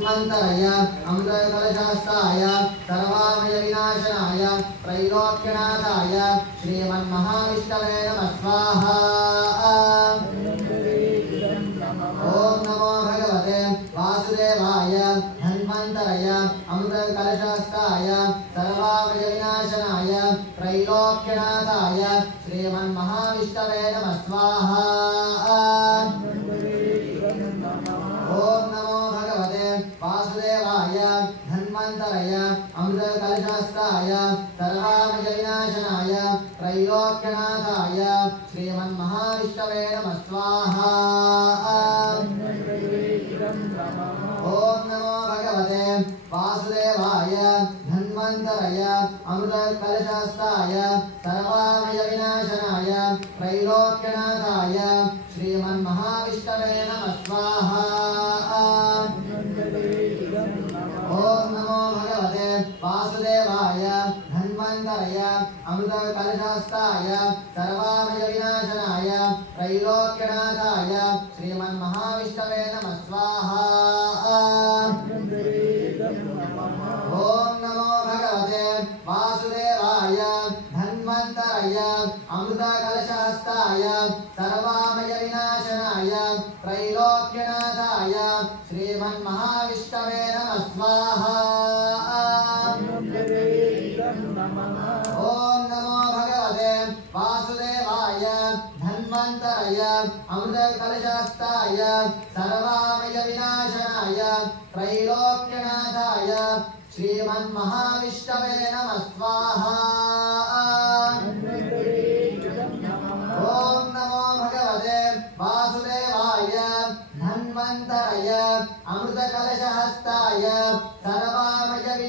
धन्वन्तरय अमृतकलशहस्ताय सर्वामय विनाशनाय त्रैलोक्यनाथाय श्रीमन्महाविष्णवे नमः स्वाहा। ओम नमो भगवते वासुदेवाय धन्वन्तरय अमृतकलशहस्ताय सर्वामय विनाशनाय त्रैलोक्यनाथाय श्रीमन्महाविष्णवे नमः स्वाहा। ओम नमो भगवते वासुदेवाय धन्वन्तरय अमृतकलशहस्ताय सर्वामय विनाशनाय त्रैलोक्यनाथाय श्रीमन्महाविष्णवे नमः स्वाहा। ओम नमो भगवते वासुदेवाय धन्वन्तरय अमृतकलशहस्ताय सर्वामय विनाशनाय त्रैलोक्यनाथाय श्रीमन्महाविष्णवे नमः स्वाहा। ओम नमो भगवते वासुदेवाय धन्वन्तरय अमृतकलशहस्ताय सर्वामय विनाशनाय त्रैलोक्यनाथाय श्रीमन्महाविष्णवे नमः स्वाहा। ओम नमो भगवते वासुदेवाय धन्वन्तरय अमृतकलशहस्ताय सर्वामय विनाशनाय त्रैलोक्यनाथाय श्रीमन्महाविष्णवे नमः स्वाहा। ओम नमो भगवते वासुदेवाय धन्वन्तरय अमृतकलशहस्ताय सर्वामय विनाशनाय त्रैलोक्यनाथाय श्रीमन्महाविष्णवे नमः स्वाहा। ओम नमो भगवते वासुदेवाय धन्वन्तरय अमृतकलशहस्ताय सर्वामय